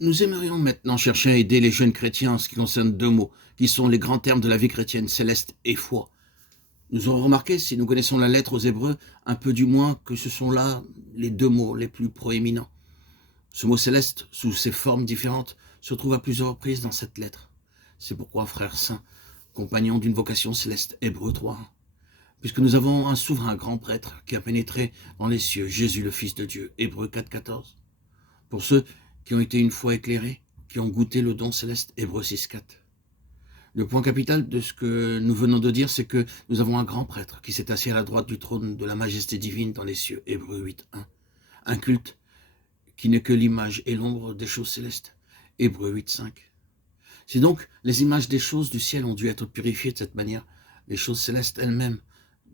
Nous aimerions maintenant chercher à aider les jeunes chrétiens en ce qui concerne deux mots, qui sont les grands termes de la vie chrétienne, céleste et foi. Nous aurons remarqué, si nous connaissons la lettre aux Hébreux, un peu du moins que ce sont là les deux mots les plus proéminents. Ce mot céleste, sous ses formes différentes, se trouve à plusieurs reprises dans cette lettre. C'est pourquoi, frères saints, compagnons d'une vocation céleste, Hébreux 3, puisque nous avons un souverain grand prêtre qui a pénétré dans les cieux, Jésus le Fils de Dieu, Hébreux 4,14. Pour ceux qui ont été une fois éclairés, qui ont goûté le don céleste, Hébreux 6,4. Le point capital de ce que nous venons de dire, c'est que nous avons un grand prêtre qui s'est assis à la droite du trône de la majesté divine dans les cieux, Hébreux 8,1. Un culte qui n'est que l'image et l'ombre des choses célestes, Hébreux 8,5. Si donc les images des choses du ciel ont dû être purifiées de cette manière, les choses célestes elles-mêmes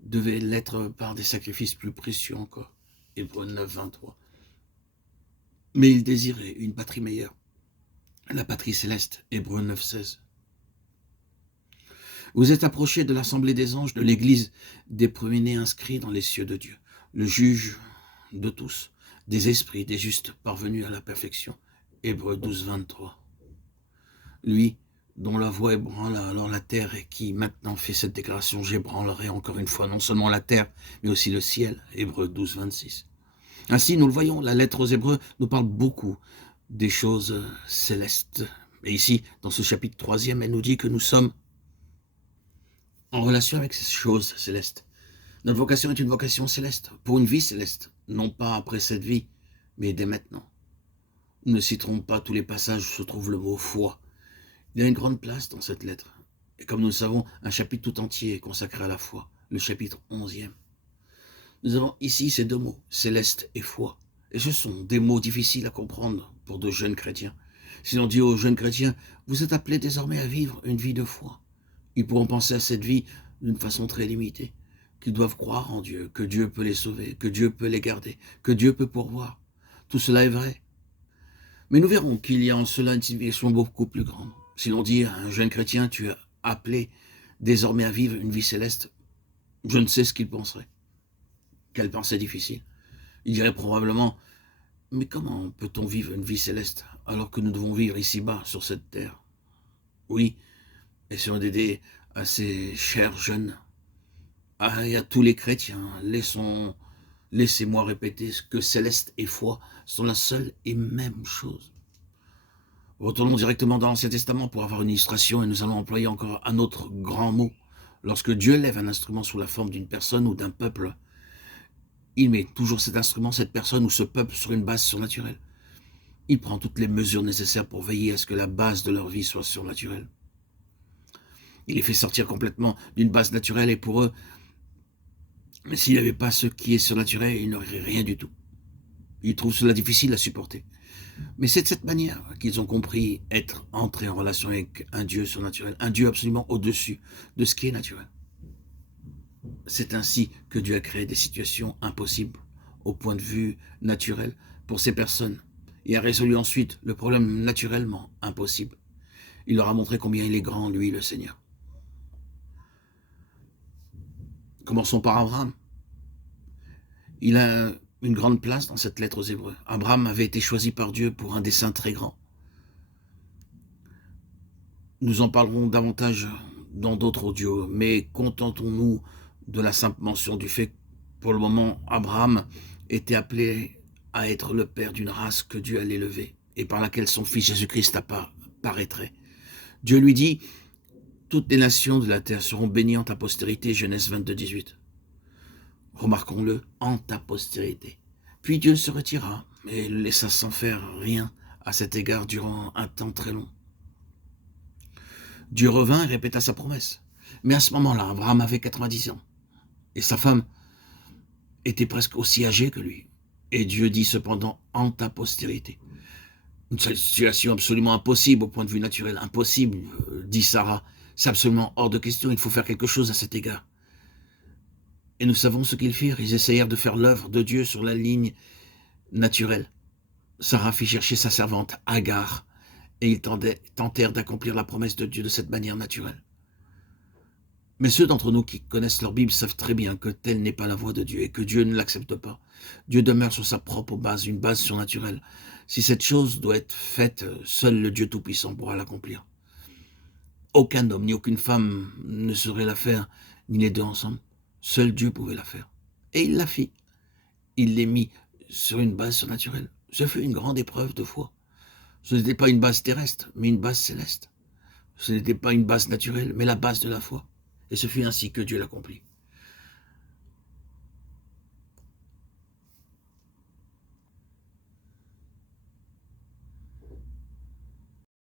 devaient l'être par des sacrifices plus précieux encore, Hébreux 9,23. Mais il désirait une patrie meilleure, la patrie céleste, Hébreux 9,16. Vous êtes approchés de l'assemblée des anges, de l'église des premiers-nés inscrits dans les cieux de Dieu, le juge de tous, des esprits, des justes parvenus à la perfection. Hébreux 12, 23. Lui, dont la voix ébranla alors la terre et qui maintenant fait cette déclaration, j'ébranlerai encore une fois non seulement la terre, mais aussi le ciel. Hébreux 12, 26. Ainsi, nous le voyons, la lettre aux Hébreux nous parle beaucoup des choses célestes. Et ici, dans ce chapitre 3e, elle nous dit que nous sommes en relation avec ces choses célestes. Notre vocation est une vocation céleste, pour une vie céleste, non pas après cette vie, mais dès maintenant. Nous ne citerons pas tous les passages où se trouve le mot foi. Il y a une grande place dans cette lettre. Et comme nous le savons, un chapitre tout entier est consacré à la foi, le chapitre 11e. Nous avons ici ces deux mots, céleste et foi. Et ce sont des mots difficiles à comprendre pour de jeunes chrétiens. Si l'on dit aux jeunes chrétiens, vous êtes appelés désormais à vivre une vie de foi, ils pourront penser à cette vie d'une façon très limitée, qu'ils doivent croire en Dieu, que Dieu peut les sauver, que Dieu peut les garder, que Dieu peut pourvoir. Tout cela est vrai. Mais nous verrons qu'il y a en cela une signification beaucoup plus grande. Si l'on dit à un jeune chrétien, tu es appelé désormais à vivre une vie céleste, je ne sais ce qu'il penserait. Quelle pensée difficile. Il dirait probablement, mais comment peut-on vivre une vie céleste alors que nous devons vivre ici-bas, sur cette terre? Oui, essayons d'aider à ces chers jeunes, et à tous les chrétiens. Laissez-moi répéter que céleste et foi sont la seule et même chose. Retournons directement dans l'Ancien Testament pour avoir une illustration et nous allons employer encore un autre grand mot. Lorsque Dieu lève un instrument sous la forme d'une personne ou d'un peuple, il met toujours cet instrument, cette personne ou ce peuple sur une base surnaturelle. Il prend toutes les mesures nécessaires pour veiller à ce que la base de leur vie soit surnaturelle. Il les fait sortir complètement d'une base naturelle et pour eux, mais s'il n'y avait pas ce qui est surnaturel, il n'aurait rien du tout. Ils trouvent cela difficile à supporter. Mais c'est de cette manière qu'ils ont compris être entrés en relation avec un Dieu surnaturel, un Dieu absolument au-dessus de ce qui est naturel. C'est ainsi que Dieu a créé des situations impossibles au point de vue naturel pour ces personnes et a résolu ensuite le problème naturellement impossible. Il leur a montré combien il est grand, lui, le Seigneur. Commençons par Abraham. Il a une grande place dans cette lettre aux Hébreux. Abraham avait été choisi par Dieu pour un dessein très grand. Nous en parlerons davantage dans d'autres audios, mais contentons-nous de la simple mention du fait que, pour le moment, Abraham était appelé à être le père d'une race que Dieu allait lever et par laquelle son fils Jésus-Christ apparaîtrait. Dieu lui dit, toutes les nations de la terre seront bénies en ta postérité, Genèse 22, 18. Remarquons-le, en ta postérité. Puis Dieu se retira, mais le laissa sans faire rien à cet égard durant un temps très long. Dieu revint et répéta sa promesse. Mais à ce moment-là, Abraham avait 90 ans. Et sa femme était presque aussi âgée que lui. Et Dieu dit cependant, en ta postérité. Une situation absolument impossible au point de vue naturel. Impossible, dit Sarah. C'est absolument hors de question, il faut faire quelque chose à cet égard. Et nous savons ce qu'ils firent. Ils essayèrent de faire l'œuvre de Dieu sur la ligne naturelle. Sarah fit chercher sa servante, Agar, et ils tentèrent d'accomplir la promesse de Dieu de cette manière naturelle. Mais ceux d'entre nous qui connaissent leur Bible savent très bien que telle n'est pas la voie de Dieu et que Dieu ne l'accepte pas. Dieu demeure sur sa propre base, une base surnaturelle. Si cette chose doit être faite, seul le Dieu Tout-Puissant pourra l'accomplir. Aucun homme ni aucune femme ne saurait la faire, ni les deux ensemble. Seul Dieu pouvait la faire. Et il la fit. Il l'est mis sur une base surnaturelle. Ce fut une grande épreuve de foi. Ce n'était pas une base terrestre, mais une base céleste. Ce n'était pas une base naturelle, mais la base de la foi. Et ce fut ainsi que Dieu l'accomplit.